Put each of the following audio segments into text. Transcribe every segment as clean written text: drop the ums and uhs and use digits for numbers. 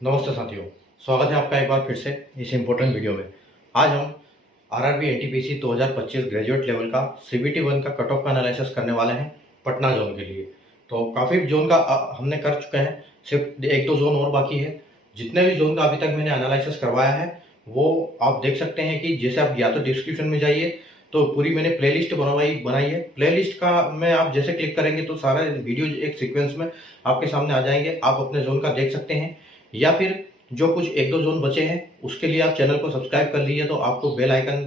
नमस्ते साथियों, स्वागत है आपका एक बार फिर से इस इम्पोर्टेंट वीडियो में। आज हम आरआरबी एनटीपीसी 2025 ग्रेजुएट लेवल का सीबीटी 1 का कट ऑफ का एनालिसिस करने वाले हैं पटना जोन के लिए। तो काफ़ी जोन का हमने कर चुके हैं, सिर्फ एक दो जोन और बाकी है। जितने भी जोन का अभी तक मैंने एनालिसिस करवाया है वो आप देख सकते हैं कि जैसे आप या तो डिस्क्रिप्शन में जाइए तो पूरी मैंने प्लेलिस्ट बनाई है। प्लेलिस्ट का में आप जैसे क्लिक करेंगे तो सारा वीडियो एक सीक्वेंस में आपके सामने आ जाएंगे, आप अपने जोन का देख सकते हैं। या फिर जो कुछ एक दो जोन बचे हैं उसके लिए आप चैनल को सब्सक्राइब कर लीजिए, तो आपको बेल आइकन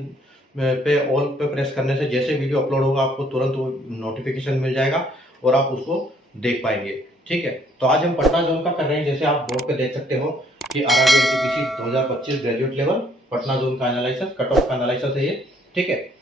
पे ऑल पे प्रेस करने से जैसे वीडियो अपलोड होगा आपको तुरंत वो नोटिफिकेशन मिल जाएगा और आप उसको देख पाएंगे। ठीक है, तो आज हम पटना जोन का कर रहे हैं। जैसे आप बोर्ड पे देख सकते हो कि RRB NTPC 2025 graduate level Patna zone का एनालिसिस, कट ऑफ का एनालिसिस है ये। ठीक है,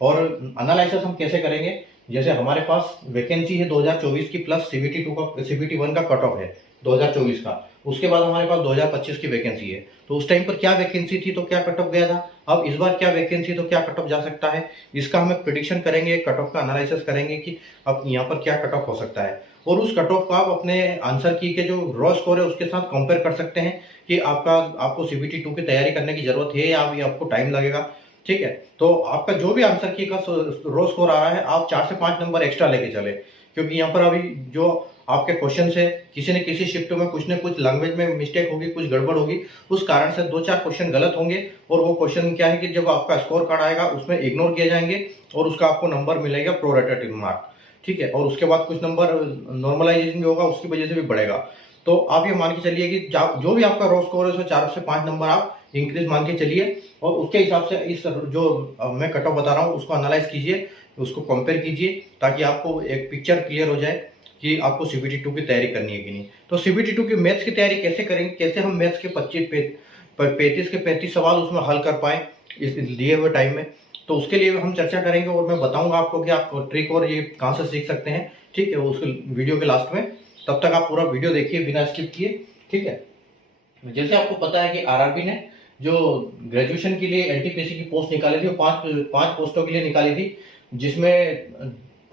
और एनालिसिस हम कैसे करेंगे, जैसे हमारे पास वैकेंसी है 2024 की प्लस सीबीटी 2 का सीबीटी 1 का कट ऑफ है 2024 का। उसके बाद हमारे पास 2025 की वैकेंसी है, तो उस टाइम पर क्या वैकेंसी थी तो क्या कट ऑफ गया था, अब इस बार क्या वैकेंसी तो क्या कट ऑफ जा सकता है, इसका हम एक प्रिडिक्शन करेंगे, कट ऑफ का एनालिसिस करेंगे कि अब यहाँ पर क्या कट ऑफ हो सकता है। और उस कट ऑफ को आप अपने आंसर की के जो रॉ स्कोर है उसके साथ कंपेयर कर सकते हैं कि आपको सीबीटी 2 की तैयारी करने की जरूरत है या अभी आपको टाइम लगेगा। ठीक है, तो आपका जो भी आंसर की का रो स्कोर आ रहा है आप 4 से 5 नंबर एक्स्ट्रा लेके चले, क्योंकि यहाँ पर अभी जो आपके क्वेश्चन है किसी न किसी शिफ्ट में कुछ न कुछ लैंग्वेज में मिस्टेक होगी, कुछ गड़बड़ होगी, उस कारण से 2-4 क्वेश्चन गलत होंगे। और वो क्वेश्चन क्या है कि जब आपका स्कोर कार्ड आएगा उसमें इग्नोर किए जाएंगे और उसका आपको नंबर मिलेगा प्रोरेटेड मार्क। ठीक है, और उसके बाद कुछ नंबर नॉर्मलाइजेशन भी होगा, उसकी वजह से भी बढ़ेगा। तो आप ये मान के चलिए कि जो भी आपका रो स्कोर है उसमें 4 से 5 नंबर आप इंक्रीज मान के चलिए, और उसके हिसाब से इस जो मैं कट ऑफ बता रहा हूँ उसको एनालाइज कीजिए, उसको कंपेयर कीजिए, ताकि आपको एक पिक्चर क्लियर हो जाए कि आपको सीबीटी 2 की तैयारी करनी है कि नहीं। तो सीबीटी 2 की मैथ्स की तैयारी कैसे करेंगे, कैसे हम मैथ्स के 35 के 35 सवाल उसमें हल कर पाए इस दिए हुए टाइम में, तो उसके लिए हम चर्चा करेंगे और मैं बताऊंगा आपको कि आप ट्रिक और ये कहाँ से सीख सकते हैं। ठीक है, उसके वीडियो के लास्ट में, तब तक आप पूरा वीडियो देखिए बिना स्किप किए। ठीक है, जैसे आपको पता है कि आरआरबी ने जो ग्रेजुएशन के लिए एनटीपीसी की पोस्ट निकाली थी वो पांच पोस्टों के लिए निकाली थी, जिसमें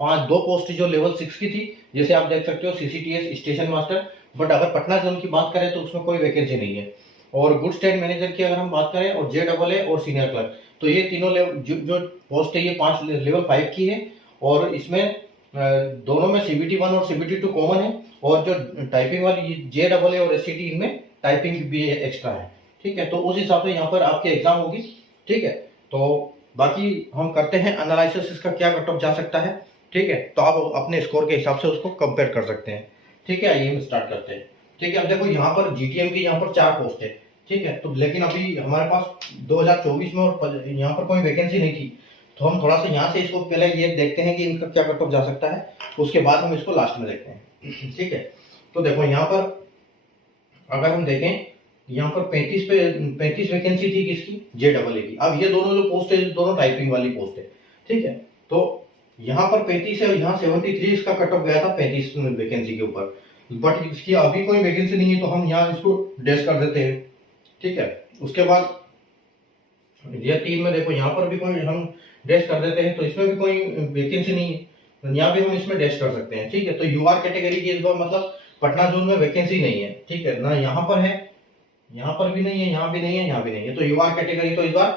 दो पोस्ट जो लेवल 6 की थी, जैसे आप देख सकते हो सीसीटीएस स्टेशन मास्टर। बट अगर पटना जोन की बात करें तो उसमें कोई वैकेंसी नहीं है। और गुड्स ट्रेड मैनेजर की अगर हम बात करें और JAA और सीनियर क्लर्क, तो ये तीनों लेवल जो पोस्ट है ये 5 लेवल 5 की है। और इसमें दोनों में सीबीटी 1 और सीबीटी 2 कॉमन है, और जो टाइपिंग वाली JAA और SCT इनमें टाइपिंग भी एक्स्ट्रा है। ठीक है, तो उस हिसाब से यहाँ पर आपकी एग्जाम होगी। ठीक है, तो बाकी हम करते हैं एनालिसिस, इसका क्या कट ऑफ जा सकता है। ठीक है, तो आप अपने स्कोर के हिसाब से उसको कंपेयर कर सकते हैं। ठीक है, आइए हम स्टार्ट करते हैं। ठीक है, अब देखो यहाँ पर जीटीएम की यहाँ पर 4 पोस्ट है। ठीक है, तो लेकिन अभी हमारे पास 2024 में और यहाँ पर कोई वैकेंसी नहीं थी, तो हम थोड़ा सा यहाँ से इसको पहले ये देखते हैं कि इनका क्या कट ऑफ जा सकता है, उसके बाद हम इसको लास्ट में देखते हैं। ठीक है, तो देखो यहाँ पर अगर हम देखें, यहाँ पर 35 वैकेंसी थी किसकी, JAA की। अब ये दोनों जो पोस्ट है दोनों टाइपिंग वाली पोस्ट है। ठीक है, तो यहाँ पर 35 है और यहाँ 73 इसका कट ऑफ गया था 35 वैकेंसी के ऊपर। बट इसकी अभी कोई वैकेंसी नहीं है तो हम यहाँ इसको डैश कर देते हैं। ठीक है, उसके बाद ये 3 में देखो यहाँ पर भी कोई हम डैश कर देते हैं, तो इसमें भी कोई वैकेंसी नहीं है, तो यहाँ भी हम इसमें डैश कर सकते हैं। ठीक है, तो यूआर कैटेगरी की इस बार मतलब पटना जोन में वैकेंसी नहीं है। ठीक है, ना यहाँ पर है, यहाँ पर भी नहीं है, यहाँ भी नहीं है, यहाँ भी नहीं है, तो यूआर कैटेगरी तो इस बार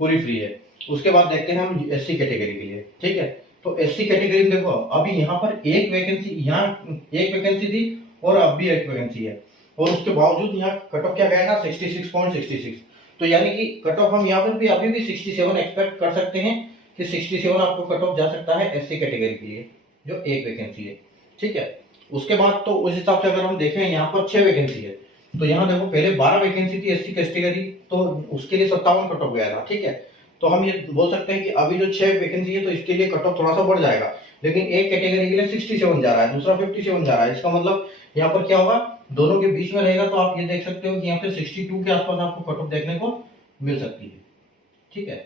पूरी फ्री है। उसके बाद देखते हैं हम SC कैटेगरी के लिए। ठीक है, तो SC कैटेगरी देखो अभी यहाँ पर एक वैकेंसी, यहाँ एक वैकेंसी थी और अब भी एक वैकेंसी है, और उसके बावजूद यहाँ कट ऑफ क्या गया था 66.66। तो यानी कि कट ऑफ हम यहाँ पर भी अभी भी 67 एक्सपेक्ट कर सकते हैं कि 67 आपको कट ऑफ जा सकता है SC कैटेगरी के लिए जो एक वैकेंसी है। ठीक है, उसके बाद तो उस हिसाब से अगर हम देखें यहाँ पर 6 वैकेंसी है, तो यहाँ देखो पहले 12 वैकेंसी थी SC कैटेगरी, तो उसके लिए 57 कट ऑफ गया था। ठीक है, तो हम ये बोल सकते हैं कि अभी जो 6 वैकेंसी है तो इसके लिए कट ऑफ थोड़ा सा बढ़ जाएगा, लेकिन एक कैटेगरी के लिए 67 जा रहा है, दूसरा 57 जा रहा है। इसका मतलब यहाँ पर क्या होगा, दोनों के बीच में रहेगा, तो आप ये देख सकते हो कि यहाँ पे 62 के आसपास आपको कट ऑफ देखने को मिल सकती है। ठीक है,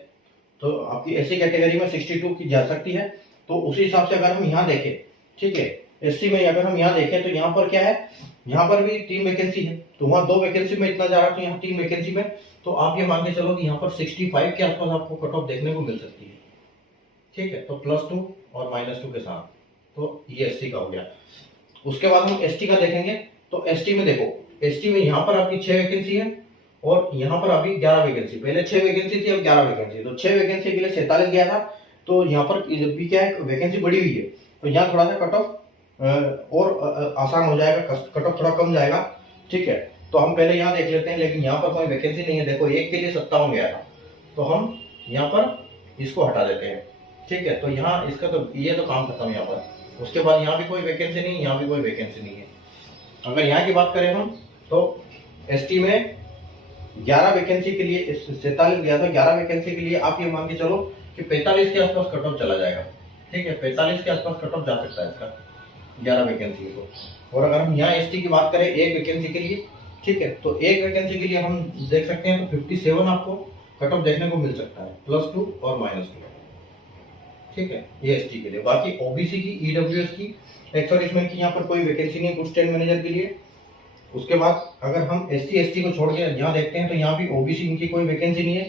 तो आपकी SC कैटेगरी में 62 की जा सकती है, तो उसी हिसाब से अगर हम यहाँ देखें, ठीक है, SC में अगर हम यहाँ देखें तो यहाँ पर क्या है, यहाँ पर भी 3 वैकेंसी है, तो वहाँ 2 वैकेंसी में इतना जा रहा है, तो यहाँ 3 वैकेंसी में, तो आप ये मान के चलो कि यहाँ पर 65 के आसपास आपको कट ऑफ देखने को मिल सकती है। ठीक है, तो +2 और -2 के साथ, तो ये SC का हो गया। उसके बाद हम ST का देखेंगे, तो ST में देखो एसटी में यहाँ पर आपकी 6 वैकेंसी है और यहाँ पर अभी 11 वैकेंसी, पहले 6 वैकेंसी थी अब 11 वैकेंसी, तो 6 वैकेंसी के लिए 47 गया था, तो यहाँ पर भी क्या है वैकेंसी बढ़ी हुई है, तो यहाँ थोड़ा सा कट ऑफ और आसान हो जाएगा, कट ऑफ थोड़ा कम जाएगा। ठीक है, तो हम पहले यहाँ देख लेते हैं, लेकिन यहाँ पर कोई वैकेंसी नहीं है, देखो एक के लिए 57 गया था, तो हम यहाँ पर इसको हटा देते हैं। ठीक है, तो यहाँ इसका तो ये तो काम खत्म यहाँ पर। उसके बाद यहाँ भी कोई वैकेंसी नहीं, यहाँ भी कोई वैकेंसी नहीं है। अगर यहाँ की बात करें हम तो एसटी में 11 वैकेंसी के लिए 47 गया था, 11 वैकेंसी के लिए आप ये मान के चलो कि 45 के आसपास कट ऑफ चला जाएगा। ठीक है, 45 के आसपास कट ऑफ जा सकता है इसका 11 वैकेंसी को। और अगर हम यहाँ एसटी की बात करें एक वैकेंसी के लिए, ठीक है, तो एक वैकेंसी के लिए हम देख सकते हैं तो 57 आपको कट ऑफ देखने को मिल सकता है, +2 और -2। ठीक है, ये एसटी के लिए। बाकी ओबीसी की, ईडब्ल्यूएस की, एक्स-सर्विसमैन की यहाँ पर कोई वैकेंसी नहीं गुड्स ट्रेड मैनेजर के लिए। उसके बाद अगर हम एससी एसटी को छोड़ के यहाँ देखते हैं तो यहाँ भी ओबीसी इनकी कोई वैकेंसी नहीं है।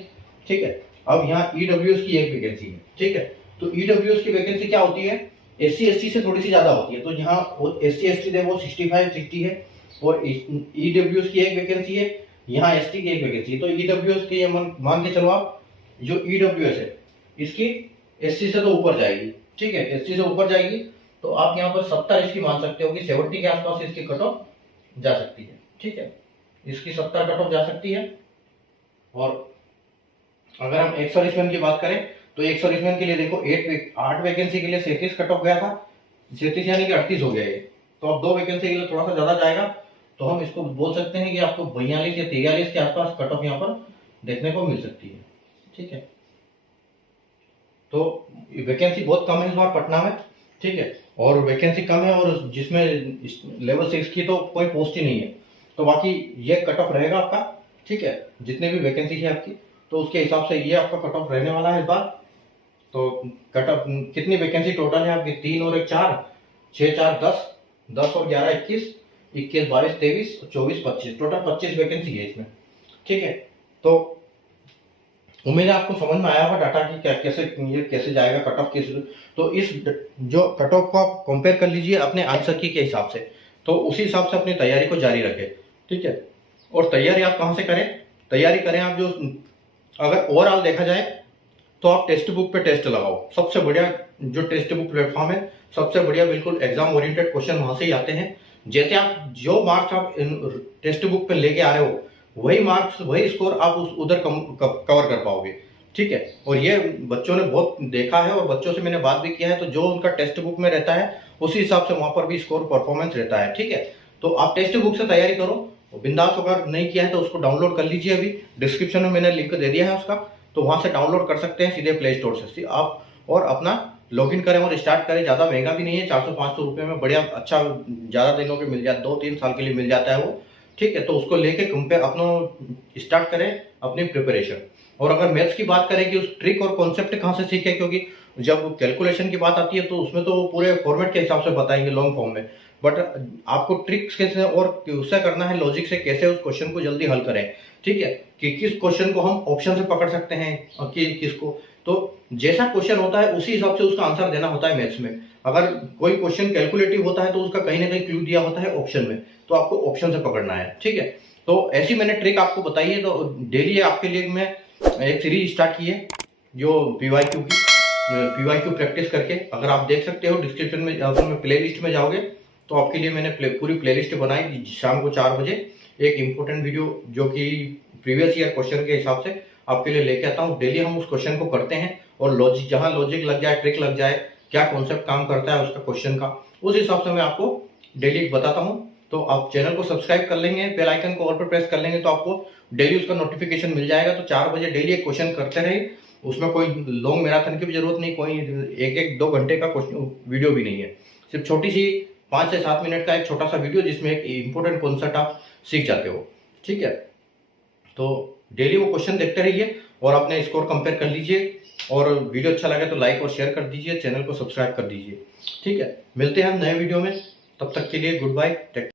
ठीक है, अब यहाँ ईडब्ल्यूएस की एक वैकेंसी है। ठीक है, तो ईडब्ल्यूएस की वैकेंसी क्या होती है, एससी एसटी से थोड़ी सी ज्यादा होती है, तो यहाँ एससी एसटी है वो 65-60 है और ईडब्ल्यूएस की एक वैकेंसी है, यहाँ एसटी की एक वैकेंसी है। तो ईडब्ल्यूएस की मान के चलो आप, जो ईडब्ल्यूएस है इसकी एससी से तो ऊपर जाएगी। ठीक है, एससी से ऊपर जाएगी, तो आप यहाँ पर 70 इसकी मान सकते हो कि 70 के आसपास इसकी कट ऑफ जा सकती है। ठीक है, इसकी 70 कट ऑफ जा सकती है। और अगर हम एक्स सर्विसमैन की बात करें तो एक्स सर्विसमैन के लिए देखो 8 वैकेंसी के लिए 37 कट ऑफ गया था, 37 यानी कि 38 हो गया ये, तो अब 2 वैकेंसी के लिए थोड़ा सा ज्यादा जाएगा, तो हम इसको बोल सकते हैं कि आपको 42 या 43 के आसपास कट ऑफ यहाँ पर देखने को मिल सकती है। ठीक है, तो वैकेंसी बहुत कम है इस बार पटना में। ठीक है, और वैकेंसी कम है और जिसमें लेवल 6 की तो कोई पोस्ट ही नहीं है, तो बाकी ये कट ऑफ रहेगा आपका। ठीक है, जितने भी वैकेंसी है आपकी, तो उसके हिसाब से ये आपका कट ऑफ रहने वाला है इस बार। तो कट ऑफ कितनी वैकेंसी टोटल है आपकी, 3 और 1 4, 6 4 10, 10 और 11 21, 21 22 23, 24 25, टोटल 25 वैकेंसी है इसमें। ठीक है, तो उम्मीद है आपको समझ में आया होगा डाटा की क्या कैसे जाएगा कट ऑफ किस। तो इस जो कट ऑफ को आप कंपेयर कर लीजिए अपने आंसर की के हिसाब से, तो उसी हिसाब से अपनी तैयारी को जारी रखें। ठीक है, और तैयारी आप कहाँ से करें, तैयारी करें आप जो अगर ओवरऑल देखा जाए तो आप टेक्स्ट बुक पे टेस्ट लगाओ, सबसे बढ़िया जो टेक्स्ट बुक प्लेटफॉर्म है, सबसे बढ़िया बिल्कुल एग्जाम ओरिएंटेड क्वेश्चन वहां से ही आते हैं। जैसे आप जो मार्क्स आप टेक्स्ट बुक पे लेके आ रहे हो वही मार्क्स वही स्कोर आप उधर कवर कर पाओगे। ठीक है, और ये बच्चों ने बहुत देखा है और बच्चों से मैंने बात भी किया है, तो जो उनका टेक्स्ट बुक में रहता है उसी हिसाब से वहां पर भी स्कोर परफॉर्मेंस रहता है। ठीक है, तो आप टेक्स्ट बुक से तैयारी करो, बिंदास। अगर नहीं किया है तो उसको डाउनलोड कर लीजिए, अभी डिस्क्रिप्शन में मैंने लिंक दे दिया है उसका, तो वहां से डाउनलोड कर सकते हैं सीधे प्ले स्टोर से आप, और अपना लॉगिन करें और स्टार्ट करें। ज़्यादा महंगा भी नहीं है, 400-500 रुपये में बढ़िया अच्छा ज़्यादा दिनों के मिल जाता है, 2-3 साल के लिए मिल जाता है वो। ठीक है, तो उसको लेके कंपेयर अपना स्टार्ट करें अपनी प्रिपरेशन। और अगर मैथ्स की बात करें कि उस ट्रिक और कॉन्सेप्ट कहाँ से सीखे, क्योंकि जब कैलकुलेशन की बात आती है तो उसमें तो पूरे फॉर्मेट के हिसाब से बताएंगे लॉन्ग फॉर्म में, बट आपको ट्रिक्स कैसे और उससे करना है, लॉजिक से कैसे उस क्वेश्चन को जल्दी हल करें। ठीक है, कि किस क्वेश्चन को हम ऑप्शन से पकड़ सकते हैं और किसको, तो जैसा क्वेश्चन होता है उसी हिसाब से उसका आंसर देना होता है मैथ्स में। अगर कोई क्वेश्चन कैलकुलेटिव होता है तो उसका कहीं ना कहीं क्लू दिया होता है ऑप्शन में, तो आपको ऑप्शन से पकड़ना है। ठीक है, तो ऐसी मैंने ट्रिक आपको बताई है। तो डेली आपके लिए मैं एक सीरीज स्टार्ट की है जो पीवाईक्यू प्रैक्टिस करके, अगर आप देख सकते हो डिस्क्रिप्शन में, अगर मैं प्ले लिस्ट में जाओगे तो आपके लिए मैंने पूरी प्ले लिस्ट बनाई। शाम को 4 बजे एक इम्पोर्टेंट वीडियो जो कि प्रीवियस ईयर क्वेश्चन के हिसाब से आपके लिए लेके आता हूँ। डेली हम उस क्वेश्चन को करते हैं और लॉजिक, जहाँ लॉजिक लग जाए, ट्रिक लग जाए, क्या कॉन्सेप्ट काम करता है उसका क्वेश्चन का, उस हिसाब से मैं आपको डेली बताता हूँ। तो आप चैनल को सब्सक्राइब कर लेंगे, बेल आइकन को ऑल पर प्रेस कर लेंगे तो आपको डेली उसका नोटिफिकेशन मिल जाएगा। तो 4 बजे डेली एक क्वेश्चन करते रहे, उसमें कोई लॉन्ग मैराथन की भी जरूरत नहीं, कोई 1-2 घंटे का वीडियो भी नहीं है, सिर्फ छोटी सी 5 से 7 मिनट का एक छोटा सा वीडियो जिसमें एक इंपॉर्टेंट कॉन्सेप्ट आप सीख जाते हो। ठीक है, तो डेली वो क्वेश्चन देखते रहिए और अपने स्कोर कंपेयर कर लीजिए, और वीडियो अच्छा लगे तो लाइक और शेयर कर दीजिए, चैनल को सब्सक्राइब कर दीजिए। ठीक है, मिलते हैं हम नए वीडियो में, तब तक के लिए गुड बाय, टेक केयर।